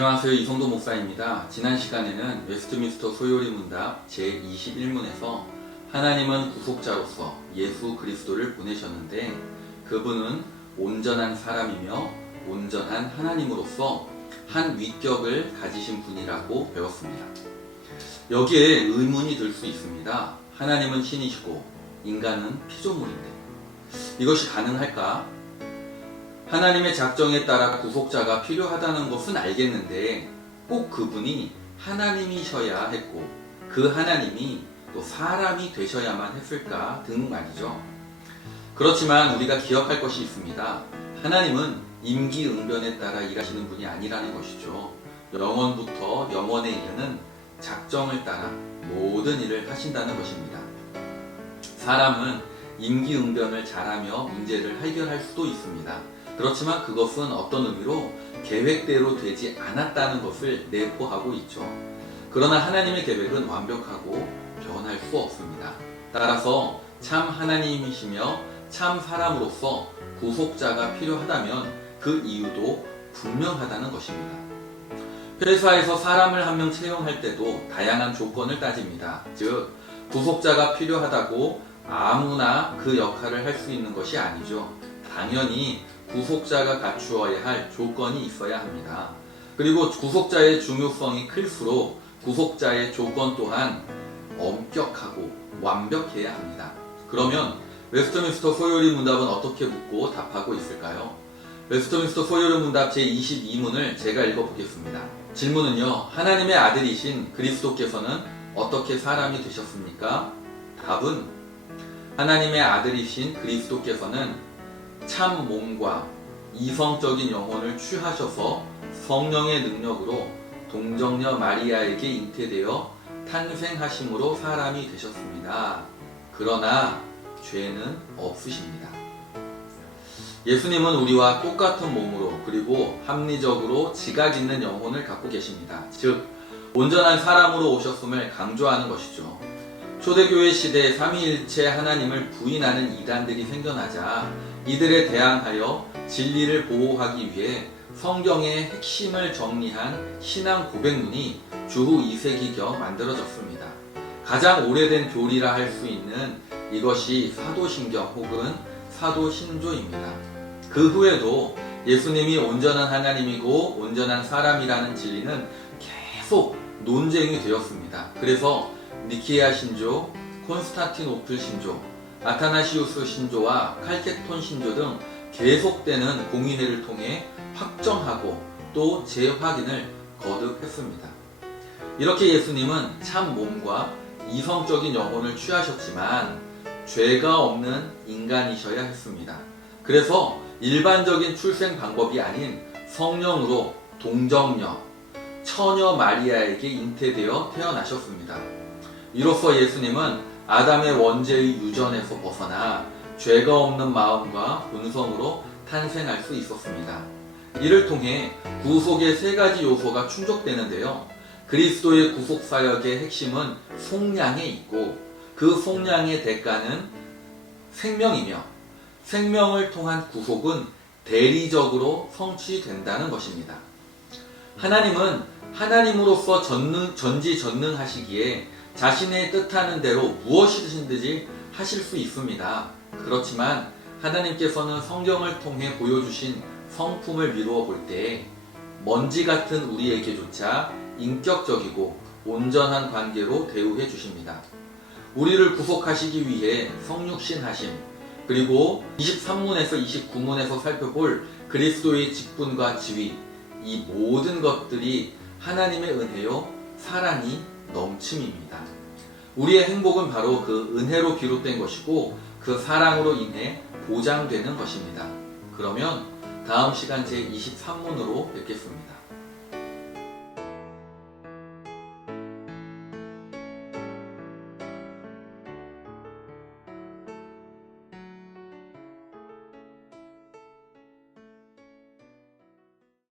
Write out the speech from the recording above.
안녕하세요. 이성도 목사입니다. 지난 시간에는 웨스트민스터 소요리 문답 제21문에서 하나님은 구속자로서 예수 그리스도를 보내셨는데 그분은 온전한 사람이며 온전한 하나님으로서 한 위격을 가지신 분이라고 배웠습니다. 여기에 의문이 들 수 있습니다. 하나님은 신이시고 인간은 피조물인데 이것이 가능할까? 하나님의 작정에 따라 구속자가 필요하다는 것은 알겠는데 꼭 그분이 하나님이셔야 했고 그 하나님이 또 사람이 되셔야만 했을까 등 말이죠. 그렇지만 우리가 기억할 것이 있습니다. 하나님은 임기응변에 따라 일하시는 분이 아니라는 것이죠. 영원부터 영원에 이르는 작정을 따라 모든 일을 하신다는 것입니다. 사람은 임기응변을 잘하며 문제를 해결할 수도 있습니다. 그렇지만 그것은 어떤 의미로 계획대로 되지 않았다는 것을 내포하고 있죠. 그러나 하나님의 계획은 완벽하고 변할 수 없습니다. 따라서 참 하나님이시며 참 사람으로서 구속자가 필요하다면 그 이유도 분명하다는 것입니다. 회사에서 사람을 한 명 채용할 때도 다양한 조건을 따집니다. 즉, 구속자가 필요하다고 아무나 그 역할을 할 수 있는 것이 아니죠. 당연히 구속자가 갖추어야 할 조건이 있어야 합니다. 그리고 구속자의 중요성이 클수록 구속자의 조건 또한 엄격하고 완벽해야 합니다. 그러면 웨스트민스터 소요리 문답은 어떻게 묻고 답하고 있을까요? 웨스트민스터 소요리 문답 제22문을 제가 읽어보겠습니다. 질문은요, 하나님의 아들이신 그리스도께서는 어떻게 사람이 되셨습니까? 답은 하나님의 아들이신 그리스도께서는 참 몸과 이성적인 영혼을 취하셔서 성령의 능력으로 동정녀 마리아에게 잉태되어 탄생하심으로 사람이 되셨습니다. 그러나 죄는 없으십니다. 예수님은 우리와 똑같은 몸으로 그리고 합리적으로 지각 있는 영혼을 갖고 계십니다. 즉, 온전한 사람으로 오셨음을 강조하는 것이죠. 초대교회 시대에 삼위일체 하나님을 부인하는 이단들이 생겨나자 이들에 대항하여 진리를 보호하기 위해 성경의 핵심을 정리한 신앙 고백문이 주후 2세기경 만들어졌습니다. 가장 오래된 교리라 할 수 있는 이것이 사도신경 혹은 사도신조입니다. 그 후에도 예수님이 온전한 하나님이고 온전한 사람이라는 진리는 계속 논쟁이 되었습니다. 그래서 니케아 신조, 콘스탄티노플 신조, 아타나시우스 신조와 칼케톤 신조 등 계속되는 공의회를 통해 확정하고 또 재확인을 거듭했습니다. 이렇게 예수님은 참 몸과 이성적인 영혼을 취하셨지만 죄가 없는 인간이셔야 했습니다. 그래서 일반적인 출생 방법이 아닌 성령으로 동정녀, 처녀 마리아에게 잉태되어 태어나셨습니다. 이로써 예수님은 아담의 원죄의 유전에서 벗어나 죄가 없는 마음과 본성으로 탄생할 수 있었습니다. 이를 통해 구속의 세 가지 요소가 충족되는데요. 그리스도의 구속사역의 핵심은 속량에 있고 그 속량의 대가는 생명이며 생명을 통한 구속은 대리적으로 성취된다는 것입니다. 하나님은 하나님으로서 전지전능하시기에 자신의 뜻하는 대로 무엇이든지 하실 수 있습니다. 그렇지만 하나님께서는 성경을 통해 보여주신 성품을 미루어 볼 때 먼지 같은 우리에게조차 인격적이고 온전한 관계로 대우해 주십니다. 우리를 구속하시기 위해 성육신하심, 그리고 23문에서 29문에서 살펴볼 그리스도의 직분과 지위, 이 모든 것들이 하나님의 은혜요 사랑이 넘침입니다. 우리의 행복은 바로 그 은혜로 비롯된 것이고 그 사랑으로 인해 보장되는 것입니다. 그러면 다음 시간 제23문으로 뵙겠습니다.